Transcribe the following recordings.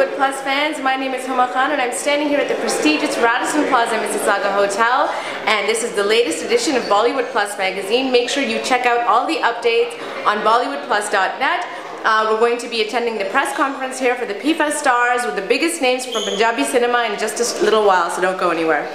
Bollywood Plus fans, my name is Huma Khan and I'm standing here at the prestigious Radisson Plaza Mississauga Hotel, and this is the latest edition of Bollywood Plus magazine. Make sure you check out all the updates on bollywoodplus.net. We're going to be attending the press conference here for the PIFA stars with the biggest names from Punjabi cinema in just a little while, so don't go anywhere.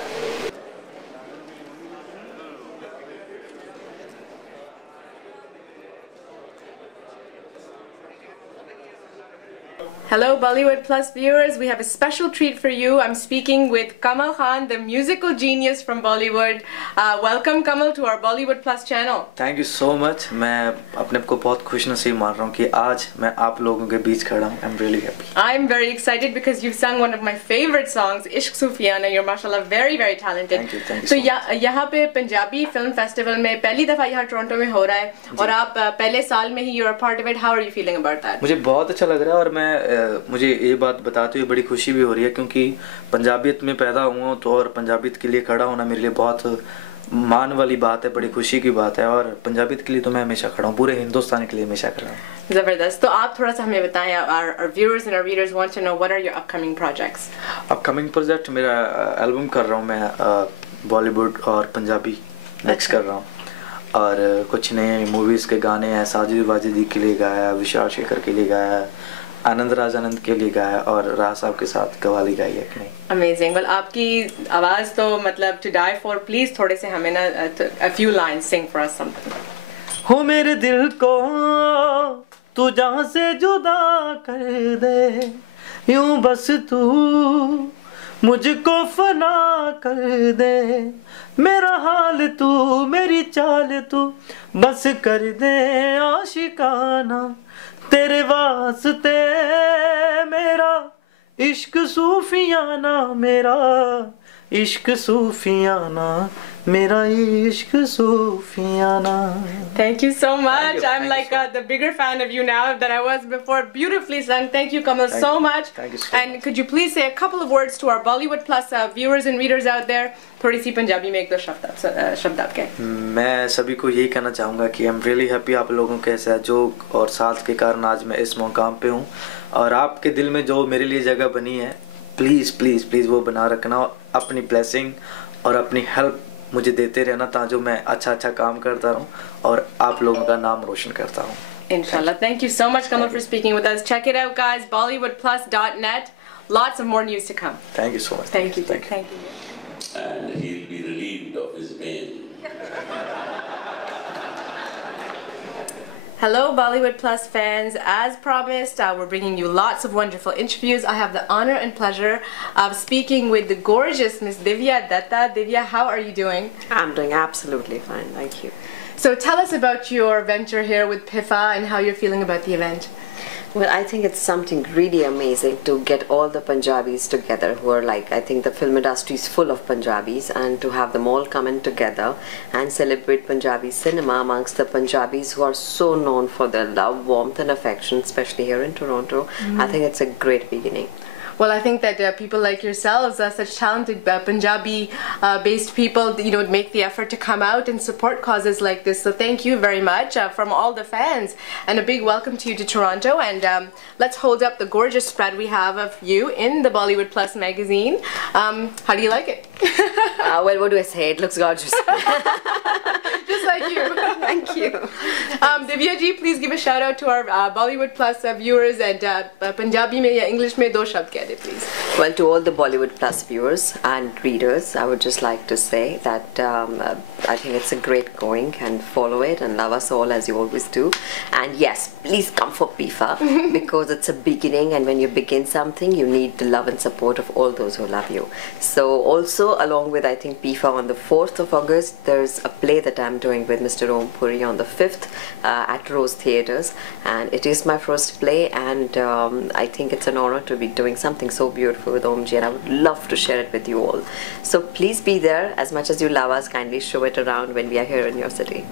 Hello Bollywood Plus viewers, we have a special treat for you. I'm speaking with Kamal Khan, the musical genius from Bollywood. Welcome Kamal to our Bollywood Plus channel. Thank you so much. मैं अपने को बहुत खुशनसीब मान रहा हूँ कि आज मैं आप लोगों के बीच खड़ा हूँ. I'm really happy. I'm very excited because you've sung one of my favorite songs, Ishq Sufiana. You're mashallah very very talented. Thank you so much. तो यहाँ पे पंजाबी फिल्म फेस्टिवल में पहली दफा यहाँ टोरंटो में हो रहा है और आप पहले साल में ही you're a part of it. How are you feeling about that? मुझे बहुत अच्छा लग रहा है और मैं मुझे ये बात बताते हुए बड़ी खुशी भी हो रही है क्योंकि पंजाबियत में पैदा हुआ हूँ तो और पंजाबियत के लिए खड़ा होना मेरे लिए बहुत मान वाली बात है, बड़ी खुशी की बात है और पंजाबियत के लिए तो मैं हमेशा खड़ा हूँ, पूरे हिंदुस्तान के लिए हमेशा खड़ा हूँ. ज़बरदस्त. तो आप थोड़ा सा हमें बताएं, our viewers and our readers want to know what are your upcoming projects? Upcoming project मेरा एल्बम कर रहा हूँ मैं, बॉलीवुड और पंजाबी मिक्स कर रहा हूँ और कुछ नए मूवीज़ के गाने हैं. साजिद वाजिदी के लिए गाया, विशाल शेखर के लिए गाया, आनंद राज आनंद के लिए गाया और राह साहब के साथ कवाली गाई है कि नहीं. अमेजिंग. वेल आपकी आवाज़ तो मतलब टू डाई फॉर. प्लीज़ थोड़े से हमें ना a few lines sing for us something. हो मेरे दिल को तू जहाँ से जुदा कर दे, यूं बस तू मुझको फना कर दे, मेरा हाल तू मेरी चाल तू बस कर दे आशिकाना, तेरे वास्ते मेरा इश्क सूफियाना, मेरा इश्क सूफियाना, मेरा इश्क सूफियाना. Thank you so much. I'm like the bigger fan of you now than I was before. Beautifully sung. Thank you Kamal so much. Thank you so and much. could you please say a couple of words to our Bollywood Plus viewers and readers out there? थोड़ी सी पंजाबी में एक दो शब्द आपके. मैं सभी को यही कहना चाहूँगा कि I'm really happy आप लोगों के सहयोग और साथ के कारण आज मैं इस मुकाम पे हूँ और आपके दिल में जो मेरे लिए जगह बनी है प्लीज़ प्लीज़ प्लीज़ वो बना रखना, अपनी ब्लेसिंग और अपनी हेल्प मुझे देते रहना ताकि मैं अच्छा काम करता रहूँ और आप लोगों का नाम रोशन करता हूँ. Inshallah. Thank you so much Kamal for speaking with us. Check it out guys, bollywoodplus.net. Lots of more news to come. Thank you so much. Thank you. Thank you. Thank you. And he'll be relieved of his pain. Hello Bollywood Plus fans, as promised we're bringing you lots of wonderful interviews. I have the honor and pleasure of speaking with the gorgeous Miss Divya Datta. Divya, how are you doing? I'm doing absolutely fine, thank you. So tell us about your venture here with PIFA and how you're feeling about the event. Well, I think it's something really amazing to get all the Punjabis together who are like, I think the film industry is full of Punjabis, and to have them all come in together and celebrate Punjabi cinema amongst the Punjabis who are so known for their love, warmth and affection, especially here in Toronto. I think it's a great beginning. Well, I think that people like yourselves, such talented Punjabi-based people, make the effort to come out and support causes like this. So thank you very much from all the fans, and a big welcome to you to Toronto. And let's hold up the gorgeous spread we have of you in the Bollywood Plus magazine. How do you like it? Well, what do I say? It looks gorgeous. Just like you. Thank you. Divya ji, please give a shout out to our Bollywood Plus viewers, and Punjabi mein ya English mein do shabd keh de, please. Well, to all the Bollywood Plus viewers and readers, I would just like to say that I think it's a great going, and follow it and love us all as you always do. And yes, please come for PIFA because it's a beginning, and when you begin something, you need the love and support of all those who love you. So also, along with I think PIFA on the 4th of August, there's a play that I'm doing with Mr. Om Puri on the 5th at Rose Theatres, and it is my first play, and I think it's an honor to be doing something so beautiful with Omji, and I would love to share it with you all. So please be there. As much as you love us, kindly show it around when we are here in your city.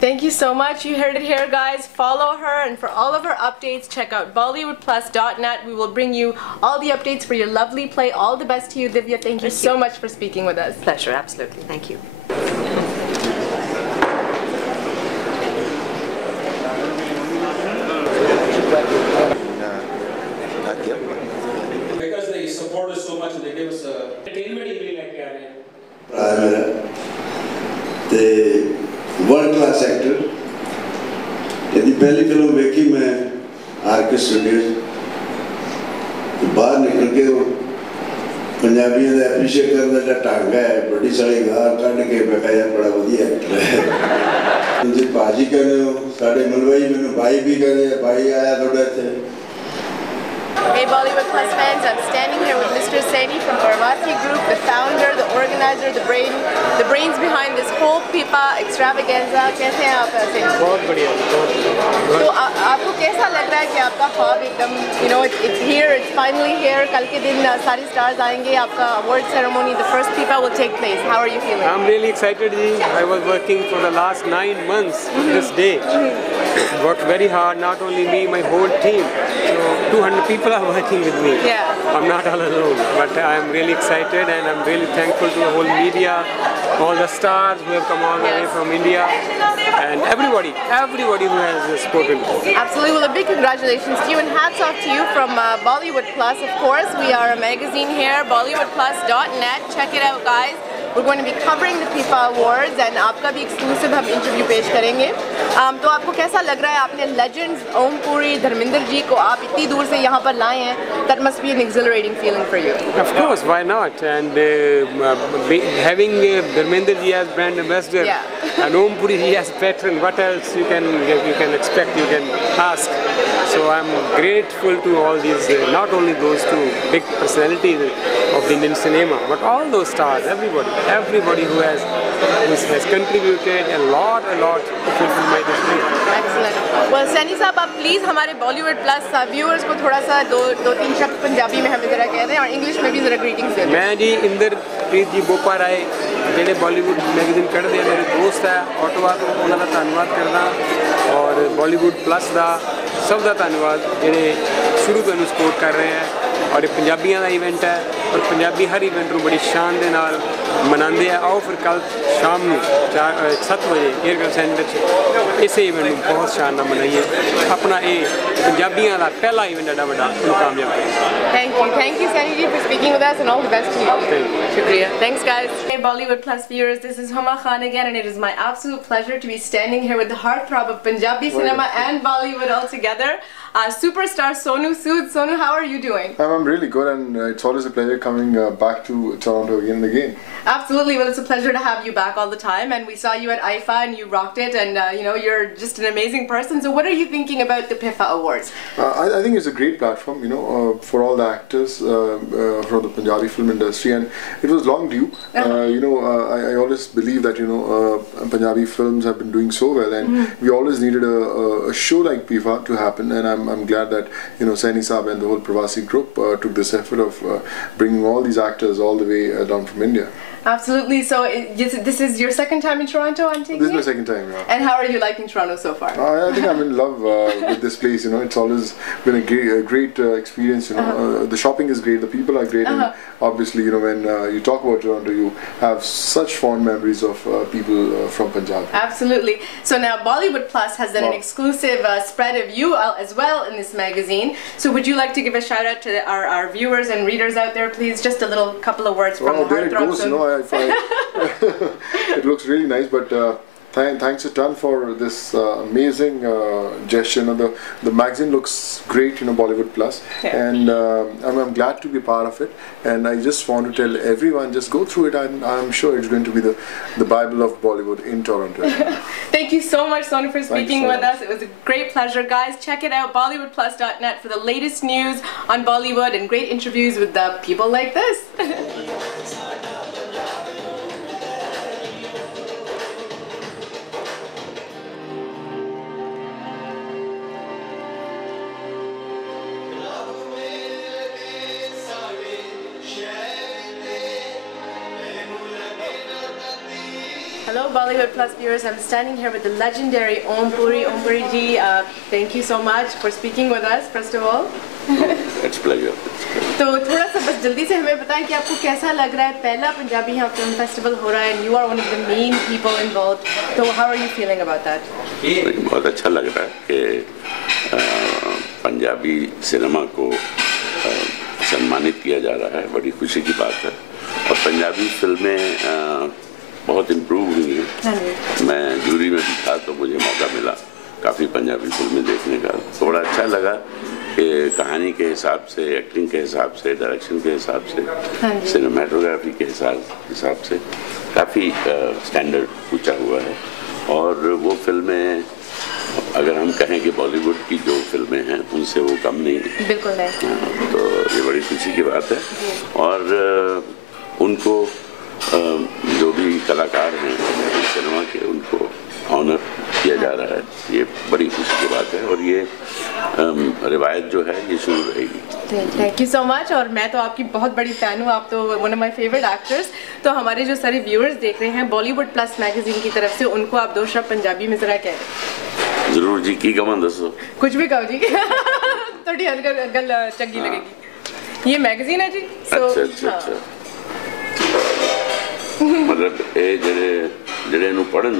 Thank you so much. You heard it here, guys. Follow her, and for all of her updates, check out bollywoodplus.net. We will bring you all the updates for your lovely play. All the best to you, Divya. Thank you so much for speaking with us. Pleasure, absolutely. Thank you. Class actor यदि पहली film देखी मैं RK studio बाहर निकल के पंजाबियों का appreciate करने का ढंग है बड़ी सारी गाल कढ़ के मैं कहा बड़ा वधिया एक्टर है तुझे भाजी कहने हो साढ़े मलवई मैंने भाई भी कहते हैं भाई आया थोड़ा इतने Hey Bollywood Plus fans, I'm standing here with Mr. Saini from Parvati Group, the founder, the organizer, the brains behind this whole Pipa extravaganza. कैसे हैं आप ऐसे? बहुत बढ़िया, बहुत बढ़िया। तो आपको कैसा लग रहा है कि आपका ख्वाब एकदम, it's here, it's finally here. कल के दिन सारी stars आएंगे, आपका award ceremony, the first Pipa will take place. How are you feeling? I'm really excited, ji. I was working for the last 9 months this day. Worked very hard, not only me, my whole team. So 200 people are working with me. Yeah. I'm not all alone, but I'm really excited and I'm really thankful to the whole media, all the stars who have come all the way from India, and everybody who has supported me. Absolutely. Well, a big congratulations to you and hats off to you from Bollywood Plus. Of course, we are a magazine here, BollywoodPlus.net. Check it out, guys. We're going to be covering the FIFA Awards and आपका भी exclusive हम interview पेश करेंगे. तो आपको कैसा लग रहा है आपने legends ओम पुरी धर्मेंद्र जी को आप इतनी दूर से यहाँ पर लाए हैं? That must be an exhilarating feeling for you. Of course, why not? And having Dharmender ji as brand ambassador and Om Puri ji as patron, what else you can expect, you can ask. So I'm grateful to all these, not only those two big personalities of the Indian cinema, but all those stars, everybody who has contributed a lot to fulfill my dream. Excellent. Well, Saini साहब आप please हमारे Bollywood Plus viewers को थोड़ा सा दो तीन शब्द पंजाबी में हमें ज़रा कह दें और इंग्लिश में भी ज़रा ग्रीटिंग्स दें. मैं जी इंद्रप्रीत जी बोपा राय ਜਿਹੜੇ ਬਾਲੀਵੁੱਡ ਮੈਗਜ਼ੀਨ ਕੱਢਦੇ ਆ ਮੇਰੇ ਦੋਸਤ ਹੈ ਆਟੋਵਾ ਤੋਂ ਉਹਨਾਂ ਦਾ ਧੰਨਵਾਦ ਕਰਦਾ ਔਰ ਬਾਲੀਵੁੱਡ ਪਲੱਸ ਦਾ ਸਭ ਦਾ ਧੰਨਵਾਦ ਜਿਹੜੇ ਸ਼ੁਰੂ ਤੋਂ ਇਹਨੂੰ ਸਪੋਰਟ ਕਰ ਰਹੇ ਹੈ ਔਰ ਇਹ ਪੰਜਾਬੀਆਂ ਦਾ ਇਵੈਂਟ ਹੈ ਔਰ ਪੰਜਾਬੀ ਹਰ ਇਵੈਂਟ ਨੂੰ ਬੜੀ ਸ਼ਾਨ ਦੇ ਨਾਲ ਮਨਾਉਂਦੇ ਆ ਆਓ ਫਿਰ ਕੱਲ ਸ਼ਾਮ ਨੂੰ 7 ਵਜੇ ਏਅਰਗਨ ਸੈਂਟਰ 'ਚ ਇਸੇ ਇਵੈਂਟ ਨੂੰ ਬਹੁਤ ਸ਼ਾਨ ਨਾਲ ਮਨਾਈਏ ਆਪਣਾ ਇਹ ਪੰਜਾਬੀਆਂ ਦਾ ਪਹਿਲਾ ਇਵੈਂਟ ਐਡਾ ਵੱਡਾ ਨੂੰ ਕਾਮਯਾਬ ਕਰੀਏ. Thank you Saini ji for speaking with us and all the best to you. Thank you. Shukriya. Thanks guys. Hey Bollywood Plus viewers, this is Huma Khan again and it is my absolute pleasure to be standing here with the heartthrob of Punjabi cinema and Bollywood all together. Superstar Sonu Sood. Sonu, how are you doing? I'm really good and it's always a pleasure coming back to Toronto again and again. Absolutely. Well, it's a pleasure to have you back all the time and we saw you at IFA and you rocked it and you're just an amazing person. So what are you thinking about the PIFA Awards? I think it's a great platform, for all the actors from the Punjabi film industry and it was long due. I always believe that, Punjabi films have been doing so well and we always needed a show like PIFA to happen and I'm glad that, Saini Saab and the whole Pravasi group took this effort of bringing all these actors all the way down from India. Absolutely. So this is your second time in Toronto, I'm taking This is my second time, yeah. And how are you liking Toronto so far? I think I'm in love with this place, it's always been a great experience, the shopping is great, the people are great and obviously, when you talk about Toronto, you have such fond memories of people from Punjab. Absolutely. So now Bollywood Plus has done an exclusive spread of you as well in this magazine. So would you like to give a shout out to our viewers and readers out there, please? Just a little couple of words from the heartthrob. It looks really nice, but thanks a ton for this amazing gesture. The magazine looks great, Bollywood Plus, and I'm glad to be part of it. And I just want to tell everyone, just go through it, and I'm sure it's going to be the Bible of Bollywood in Toronto. Thank you so much, Sonu, for speaking with us. It was a great pleasure, guys. Check it out, BollywoodPlus.net, for the latest news on Bollywood and great interviews with the people like this. Hello Bollywood Plus viewers, I'm standing here with the legendary Om Puri. Om Puri ji, thank you so much for speaking with us, first of all. It's pleasure. तो थोड़ा सा बस जल्दी से हमें बताएं कि आपको कैसा लग रहा है पहला पंजाबी यहाँ फिल्म फेस्टिवल हो रहा है and you are one of the main people involved. तो how are you feeling about that? बहुत अच्छा लग रहा है कि पंजाबी सिनेमा को सम्मानित किया जा रहा है, बड़ी खुशी की बात है और पंजाबी फिल्में बहुत इम्प्रूव हुई हैं। हाँ जी। मैं जूरी में भी था तो मुझे मौका मिला काफ़ी पंजाबी फिल्में देखने का, तो बड़ा अच्छा लगा कि कहानी के हिसाब से, एक्टिंग के हिसाब से, डायरेक्शन के हिसाब से, हाँ जी। सिनेमेटोग्राफी के हिसाब से काफ़ी स्टैंडर्ड ऊंचा हुआ है। और वो फिल्में अगर हम कहें कि बॉलीवुड की जो फिल्में हैं उनसे वो कम नहीं है। बिल्कुल नहीं। तो ये बड़ी खुशी की बात है। और उनको जो भी कलाकार हैं सिनेमा के, उनको ऑनर किया जा रहा है, ये बड़ी खुशी की बात है। और ये रिवायत जो है ये शुरू रहेगी। Thank you so much. और मैं तो आपकी बहुत बड़ी फ़ैन हूँ, आप तो one of my favourite actors. तो हमारे जो सारे व्यूअर्स देख रहे हैं बॉलीवुड प्लस मैगजीन की तरफ से, उनको आप दो शब्द पंजाबी में ज़रा कह दें। जरूर जी, की कमान दसो, कुछ भी कहो जी। थोड़ी गल चंगी लगेगी। ये मैगजीन है जी। अच्छा। मतलब ये जेड़े नु पढ़न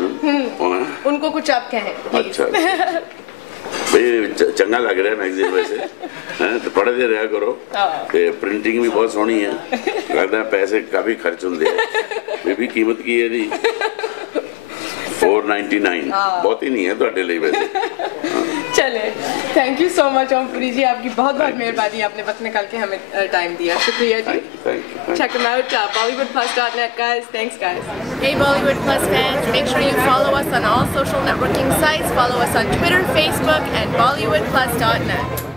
उनको कुछ आप कहें। अच्छा भाई, चंगा लग रहा है मैगजीन वैसे, हैं तो पढ़ते रहा करो। ते प्रिंटिंग भी बहुत सोहनी है, लगता है पैसे काफ़ी खर्च होंगे हैं। ये भी कीमत की है जी 499, बहुत ही नहीं है तो लिए वैसे। चले, thank you so much Ompuri ji, आपकी बहुत बहुत मेहरबानी, आपने वक्त निकाल के हमें टाइम दिया, शुक्रिया जी। Check them out, BollywoodPlus.net guys. Thanks guys. Hey Bollywood Plus fans, make sure you follow us on all social networking sites. Follow us on Twitter, Facebook, and BollywoodPlus.net.